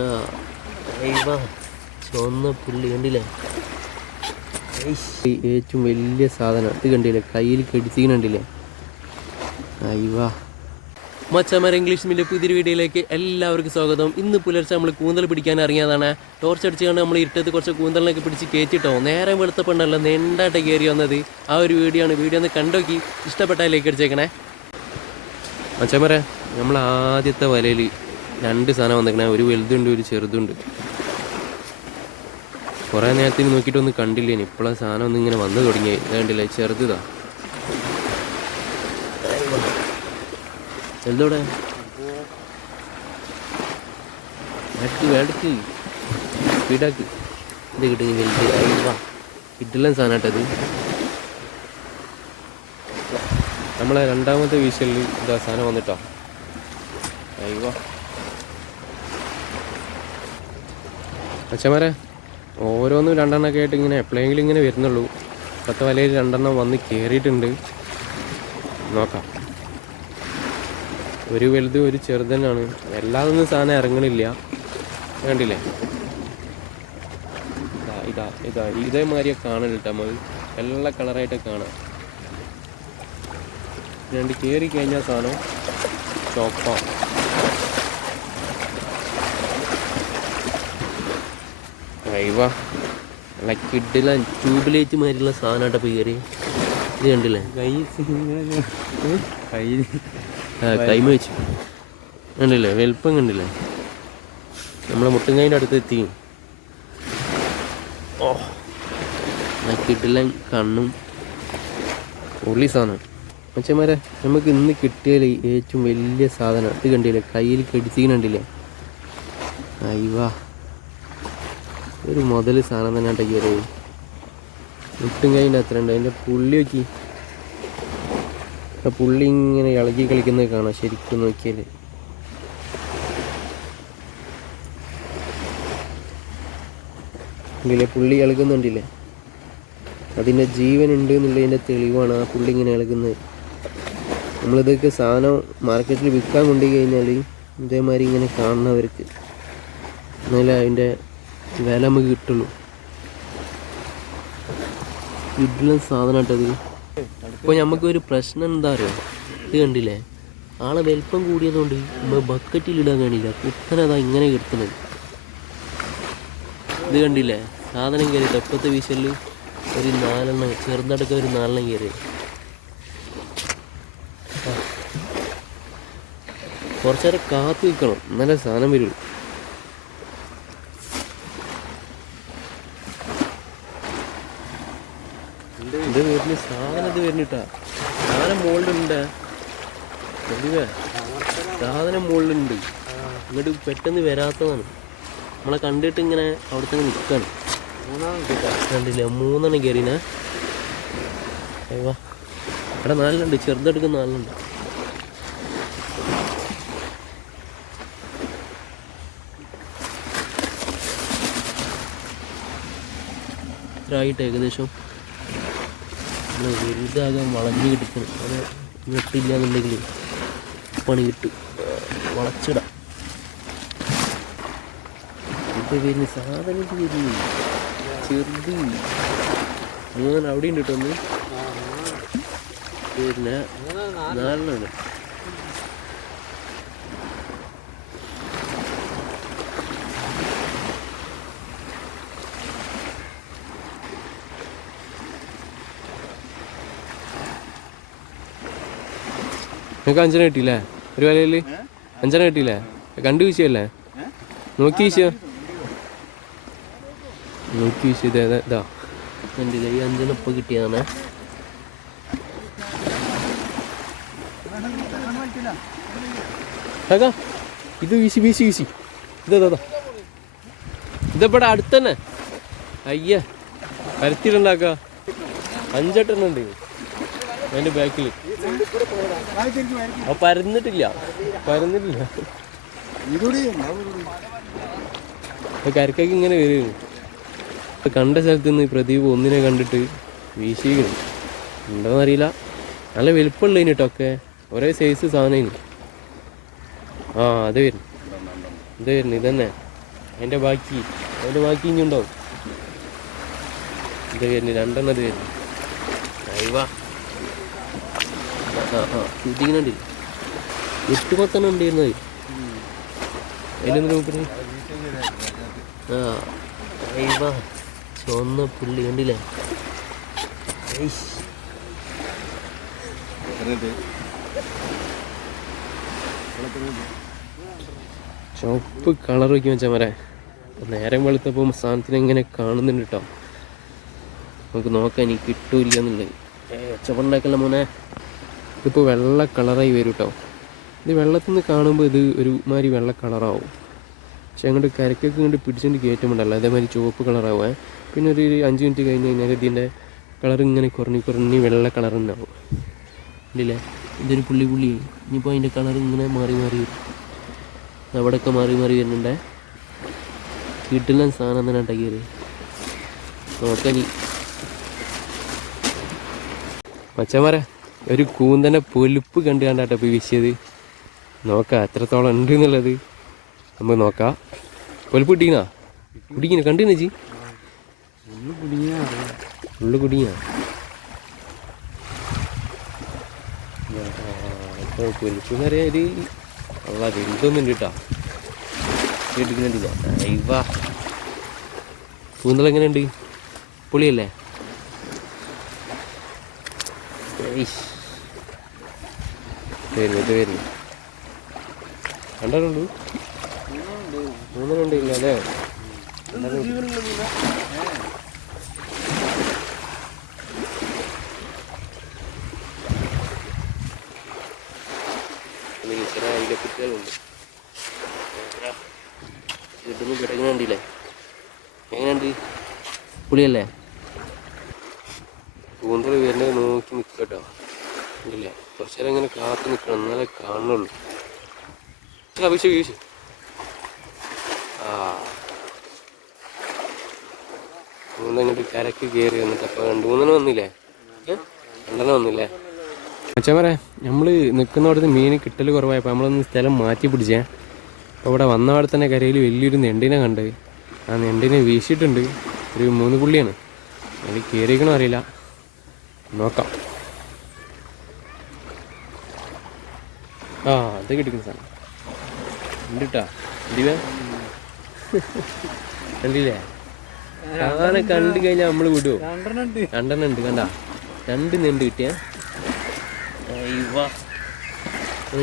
ആ അയ്യോ ചുവന്ന പുള്ളി കണ്ടില്ലേ? ഏറ്റവും വലിയ സാധനം ഇത് കണ്ടില്ലേ? കയ്യിൽ കടിച്ചിട്ടുണ്ടില്ലേ? അയ്യോ മച്ചമാർ ഇംഗ്ലീഷ് മീഡിയം പുതിയൊരു വീഡിയോയിലേക്ക് എല്ലാവർക്കും സ്വാഗതം. ഇന്ന് പുലർച്ചെ നമ്മൾ കൂന്തൽ പിടിക്കാൻ ഇറങ്ങിയതാണ്. ടോർച്ച് അടിച്ചുകൊണ്ട് നമ്മൾ ഇരുട്ടത്ത് കുറച്ച് കൂന്തലിനൊക്കെ പിടിച്ച് കയറ്റിട്ടോ. നേരം വെളുത്തപ്പെണ്ണല്ല നീണ്ടായിട്ട് കയറി വന്നത്. ആ ഒരു വീഡിയോ ആണ്. വീഡിയോ ഒന്ന് കണ്ടോക്കി ഇഷ്ടപ്പെട്ടാൽ ലൈക്ക് അടിച്ചേക്കണേ. മച്ചമാരെ നമ്മൾ ആദ്യത്തെ വലയിൽ 2 സാധനം വന്നിരിക്കണേ. ഒരു വലുതുണ്ട്, ഒരു ചെറുതുണ്ട്. കുറേ നേരത്തിന് നോക്കിയിട്ടൊന്നും കണ്ടില്ലേനി. ഇപ്പോഴാണ് സാധനം ഒന്നും ഇങ്ങനെ വന്നു തുടങ്ങി. കണ്ടില്ലേ? ചെറുതാ. എന്തോടെ വേടക്ക് സ്പീഡാക്ക്. ഇത് കിട്ടി വലുത്. അയ്യവാ കിട്ടില്ല സാധനമായിട്ടത്. നമ്മളെ 2ാമത്തെ വീശലിൽ ഇതാ സാധനം വന്നിട്ടോ. അയ്യവാ അച്ഛന്മാരെ ഓരോന്നും 2എണ്ണമൊക്കെ ആയിട്ട് ഇങ്ങനെ എപ്പോഴെങ്കിലും ഇങ്ങനെ വരുന്നുള്ളൂ. 10 വലയിൽ 2എണ്ണം വന്ന് കയറിയിട്ടുണ്ട്. നോക്കാം. ഒരു വലുത്, ഒരു ചെറുതനാണ്. എല്ലാതൊന്നും സാധനം ഇറങ്ങണില്ല. കണ്ടില്ലേ? ഇതാ ഇതേമാതിരിയൊക്കെ കാണലിട്ട് നമ്മൾ വെള്ള കളറായിട്ടൊക്കെ കാണാം. 2 കയറി കഴിഞ്ഞാൽ സാധനം ചോപ്പാണ്. അയ്യവാ നല്ല കിഡില ട്യൂബിലേറ്റ് മാതിരിയുള്ള സാധനമായിട്ടപ്പോൾ കയറി. ഇത് കണ്ടില്ലേ? കൈമ വെച്ചു കണ്ടില്ലേ? വലുപ്പം കണ്ടില്ലേ? നമ്മളെ മുട്ടുംകൈൻ്റെ അടുത്ത് എത്തി. ഓ കിട്ടില്ല. കണ്ണും ഉള്ളി സാധനം. മച്ചന്മാരെ നമുക്ക് ഇന്ന് കിട്ടിയാൽ ഏറ്റവും വലിയ സാധനം ഇത് കണ്ടില്ലേ? കയ്യിൽ കടിച്ചിട്ടുണ്ടില്ലേ? അയ്യവാ ഒരു മുതൽ സാധനം തന്നെ കയറി. മുട്ടുംകൈൻ്റെ അത്ര ഉണ്ട്. അതിൻ്റെ പുള്ളി നോക്കി. പുള്ളി ഇങ്ങനെ ഇളകി കളിക്കുന്നത് കാണാം ശരിക്കും നോക്കിയാൽ. ഇല്ലേ? പുള്ളി ഇളകുന്നുണ്ടില്ലേ? അതിൻ്റെ ജീവനുണ്ട് എന്നുള്ളതിൻ്റെ തെളിവാണ് ആ പുള്ളി ഇങ്ങനെ ഇളകുന്നത്. നമ്മളിതൊക്കെ സാധനം മാർക്കറ്റിൽ വിൽക്കാൻ കൊണ്ടു കഴിഞ്ഞാൽ ഇതേമാതിരി ഇങ്ങനെ കാണുന്നവർക്ക് എന്നാലേ അതിൻ്റെ വില നമുക്ക് കിട്ടുള്ളൂ. കിട്ടുന്ന സാധനമായിട്ടത്. ഇപ്പോൾ നമുക്കൊരു പ്രശ്നം എന്താ അറിയോ? ഇത് കണ്ടില്ലേ? ആളെ വലിപ്പം കൂടിയതുകൊണ്ട് നമ്മൾ ബക്കറ്റിലിടാൻ കാണില്ല. കുത്തനതാ ഇങ്ങനെ കിടക്കുന്നത്. ഇത് കണ്ടില്ലേ? സാധനം കയറി തെപ്പത്തെ വീശലിൽ ഒരു 4 എണ്ണം, ചെറുതടക്കം ഒരു 4 എണ്ണം കയറി. കുറച്ചേരം കാത്തു നിൽക്കണം, എന്നാലേ സാധനം വരുള്ളൂ. ഇത് വരുന്ന സാധനം ഇത് വരുന്നിട്ടാ. സാധനം മുകളിലുണ്ട്. സാധനം മുകളിലുണ്ട്. ഇങ്ങോട്ട് പെട്ടെന്ന് വരാത്തതാണ്. നമ്മളെ കണ്ടിട്ട് ഇങ്ങനെ അവിടെ തന്നെ നിൽക്കാണ്. കണ്ടില്ലേ? 3 എണ്ണം കയറിനാ. അയ്യോ അവിടെ 4 ഉണ്ട്. ചെറുതെടുക്കുന്ന 4 ഉണ്ട്. ഇത്രയായിട്ട് ഏകദേശം വലുതാകാൻ വളഞ്ഞ് കിട്ടിക്കണം. അത് ഞെട്ടില്ല എന്നുണ്ടെങ്കിൽ പണി കിട്ടും. വളച്ചിടാം. ഇത് വരുന്ന സാധനം വരുന്നു ചെറുത്. 3 അവിടെ ഉണ്ട് കേട്ടോ. ഒന്ന് പിന്നെ 4 എണ്ണം. നിങ്ങൾക്ക് 5 എണ്ണം കിട്ടിയില്ലേ? ഒരു വലയിൽ 5 എണ്ണം കിട്ടിയില്ലേ? കണ്ടു വീശിയല്ലേ? നോക്കി വീശിയോ? നോക്കി വീശിയത് ഇതാ കണ്ടില്ലേ? ഈ 5 എണ്ണം ഇപ്പോൾ കിട്ടിയതാണ്. കേക്കാ ഇത് വീശി വീശി വീശി ഇതാ ഇതെവിടെ അടുത്ത് തന്നെ. അയ്യേ പരത്തിയിട്ടുണ്ടാക്ക 5 എണ്ണം ഉണ്ട് അതിൻ്റെ ബാക്കിൽ. അപ്പോൾ പരന്നിട്ടില്ല. കരക്കൊക്കെ ഇങ്ങനെ വരുന്നു. കണ്ട സ്ഥലത്ത് നിന്ന് പ്രദീപ് ഒന്നിനെ കണ്ടിട്ട് വീശിക്കുന്നു. ഉണ്ടോയെന്നറിയില്ല. നല്ല വലുപ്പമുള്ളതിന് കേട്ടൊക്കെ ഒരേ സൈസ് സാധനം. ആ അത് വരുന്നു ഇതന്നെ. അതിൻ്റെ ബാക്കി ഇനി ഉണ്ടാവും. ഇത് വരുന്നു, 2 എണ്ണം ഇത് വരുന്നു. അയവാ ഇതിങ്ങനുണ്ട് 8-10 ഉണ്ട് വരുന്നത്. അതിലൊന്നും നോക്കണേ. അയവാ ചുവന്ന പുള്ളി കണ്ടില്ലേ? ചുവപ്പ് കളർ വയ്ക്കും വെച്ചാൽ മരെ. നേരം വെളുത്തപ്പോൾ സാധനത്തിന് എങ്ങനെ കാണുന്നുണ്ട് കേട്ടോ. നമുക്ക് നോക്കാം ഇനി കിട്ടൂല്ല എന്നുള്ളത്. ചുവണ്ടാക്കല്ല മോനെ. ഇതിപ്പോൾ വെള്ള കളറായി വരും കേട്ടോ. ഇത് വെള്ളത്തിൽ നിന്ന് കാണുമ്പോൾ ഇത് ഒരുമാതിരി വെള്ള കളറാവും. പക്ഷെ അങ്ങോട്ട് കരക്കൊക്കെ ഇങ്ങോട്ട് പിടിച്ചുകൊണ്ട് കയറ്റുമ്പോണ്ടല്ലോ അതേമാതിരി ചുവപ്പ് കളറാവുക. പിന്നെ ഒരു 5 മിനിറ്റ് കഴിഞ്ഞ് കഴിഞ്ഞാൽ ഇതിൻ്റെ കളർ ഇങ്ങനെ കുറഞ്ഞ് വെള്ള കളർ ഉണ്ടാവും. ഇല്ലേ? ഇതൊരു പുള്ളി ഇനിയിപ്പോൾ അതിൻ്റെ കളർ ഇങ്ങനെ മാറി വരും. അവിടെയൊക്കെ മാറി വരുന്നുണ്ടേ. വീട്ടിലെ സാധനം തന്നെ ഉണ്ടാക്കിയത് നോക്കാനി. മച്ചന്മാരെ ഒരു കൂന്തനെ പൊലിപ്പ് കണ്ടു കണ്ടാട്ടോ ഇപ്പോൾ വീശിയത്. നോക്കാം എത്രത്തോളം ഉണ്ട് എന്നുള്ളത് നമുക്ക് നോക്കാം. പൊലിപ്പ് കുടിക്കണ കണ്ടിരുന്നു ചേച്ചി? ഉള്ളു കുടിങ്ങ. അപ്പോൾ പൊലിപ്പ് എന്ന് പറയാൻ ഒരു അല്ല വലുതൊന്നും കേട്ടോ. എടുക്കുന്നുണ്ടില്ല. അയ്വാ കൂന്തലെങ്ങനെയുണ്ട്? പൊളിയല്ലേ? വരുന്നു കണ്ടുള്ളൂ. 3 ഉണ്ട് ഇല്ല അല്ലേ? അതിലെ കുട്ടികളുണ്ട്. ഇതൊന്നും കിടക്കുന്നുണ്ടില്ലേ? എങ്ങനെയുണ്ട്? പുളിയല്ലേ? കൂന്തൽ വരുന്നത് നോക്കി നിൽക്കട്ടോ. ഇല്ലേ? കുറച്ച് നേരം ഇങ്ങനെ കാത്തു നിൽക്കണം, എന്നാലേ കാണുള്ളൂ. അഭിഷേക് വീശ്. കൂന്തങ്ങോട്ട് കരക്ക് കയറി വന്നിട്ട് അപ്പോൾ 2-3 വന്നില്ലേ? 2 വന്നില്ലേ? മച്ചാൻ പറയാം, നമ്മൾ നിൽക്കുന്നിടത്ത് മീൻ കിട്ടൽ കുറവായപ്പോൾ നമ്മളൊന്ന് സ്ഥലം മാറ്റി പിടിച്ചേ. അപ്പോൾ ഇവിടെ വന്നവിടെ തന്നെ കരയിൽ വലിയൊരു നെണ്ടിനെ കണ്ട്. ആ നെണ്ടിനെ വീശിയിട്ടുണ്ട്. ഒരു 3 പുള്ളിയാണ്. അതിൽ കയറിക്കണോ അറിയില്ല, നോക്കാം. അത് കിട്ടിക്കുന്ന സാധനം ഉണ്ട് കേട്ടോ. എന്തിവേ കണ്ടില്ലേ? സാധനം കണ്ടു കഴിഞ്ഞാൽ നമ്മൾ വിടുവോ? 2 ഉണ്ട് കണ്ടാ. 2 നെണ്ട് കിട്ടിയ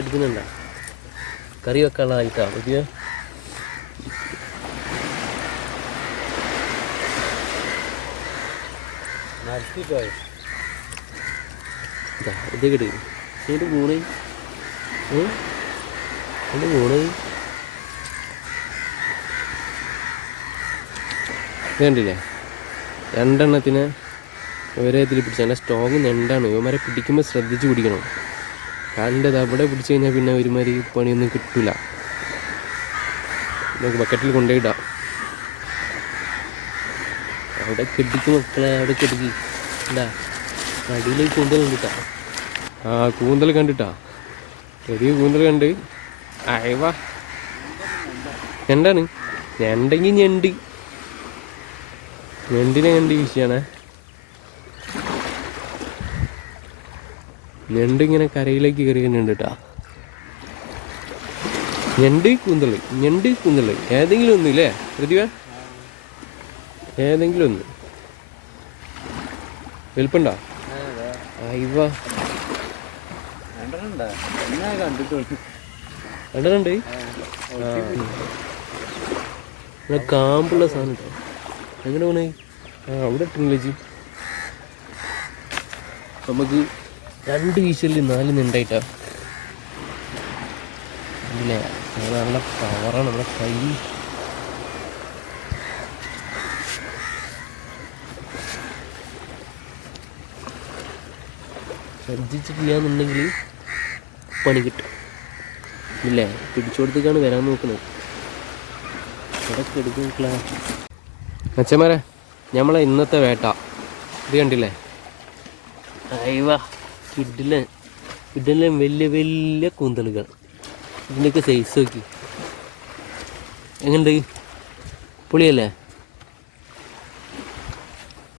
എടുക്കുന്നുണ്ട. കറി വെക്കാനുള്ള ആയിട്ടാ പുതിയ. ഇത് കിട്ടും. ഇതിൻ്റെ കൂണേ എൻ്റെ കൂണേ കണ്ടില്ലേ? 2 എണ്ണത്തിന് ഒരേ ഇതിൽ പിടിച്ചാൽ നല്ല സ്ട്രോങ് നെണ്ടാണ്. ഇവന്മാരെ പിടിക്കുമ്പോൾ ശ്രദ്ധിച്ച് പിടിക്കണം. കാലിൻ്റെ അവിടെ പിടിച്ചു കഴിഞ്ഞാൽ പിന്നെ ഒരുമാതിരി പണിയൊന്നും കിട്ടില്ല. നമുക്ക് ബക്കറ്റിൽ കൊണ്ടുപോയിടാം. അവിടെ കെട്ടിക്ക് മക്കളെ, അവിടെ കെട്ടിക്ക്. എന്താ അടിയിലേക്ക് കൂന്തൽ കണ്ടിട്ടാ. കൂന്തൽ കണ്ടിട്ടാ. ചെറിയ കൂന്തൽ കണ്ട്. അയവാ ഞണ്ടാണ്. ഞണ്ടെങ്കിൽ ഞണ്ടിനെ കണ്ട് വീശിയാണേ. ഞണ്ടിങ്ങനെ കരയിലേക്ക് കയറി തന്നെയുണ്ട് കേട്ടോ. ഞണ്ട് കൂന്തൽ ഏതെങ്കിലും ഒന്നില്ലേ പ്രതിഭ? ഏതെങ്കിലും ഒന്ന് വലുപ്പുണ്ടോ? അയ്വാ കണ്ടിട്ടുണ്ട്. കാമ്പുള്ള സാധനം കേട്ടോ. എങ്ങനെ പോണേ? അവിടെ ഇട്ടില്ല ചേച്ചി. നമുക്ക് 2 വീശലിൽ 4 നെണ്ടായിട്ടാ. ഇല്ലേ? നല്ല പവറാണ് നമ്മുടെ കൈ. ശ്രദ്ധിച്ചിട്ടില്ലാന്നുണ്ടെങ്കിൽ പണി കിട്ടും. ഇല്ലേ? പിടിച്ചു കൊടുത്തേക്കാണ് വരാൻ നോക്കുന്നത്. ഇടയ്ക്ക് എടുക്കുക. അച്ഛന്മാരെ, നമ്മളെ ഇന്നത്തെ വേട്ട ഇത് കണ്ടില്ലേ? അയവാ കിഡിലെ വലിയ കൂന്തലുകൾ. ഇതിൻ്റെയൊക്കെ സൈസ് നോക്കി. എങ്ങനെയുണ്ട്? പൊളിയല്ലേ?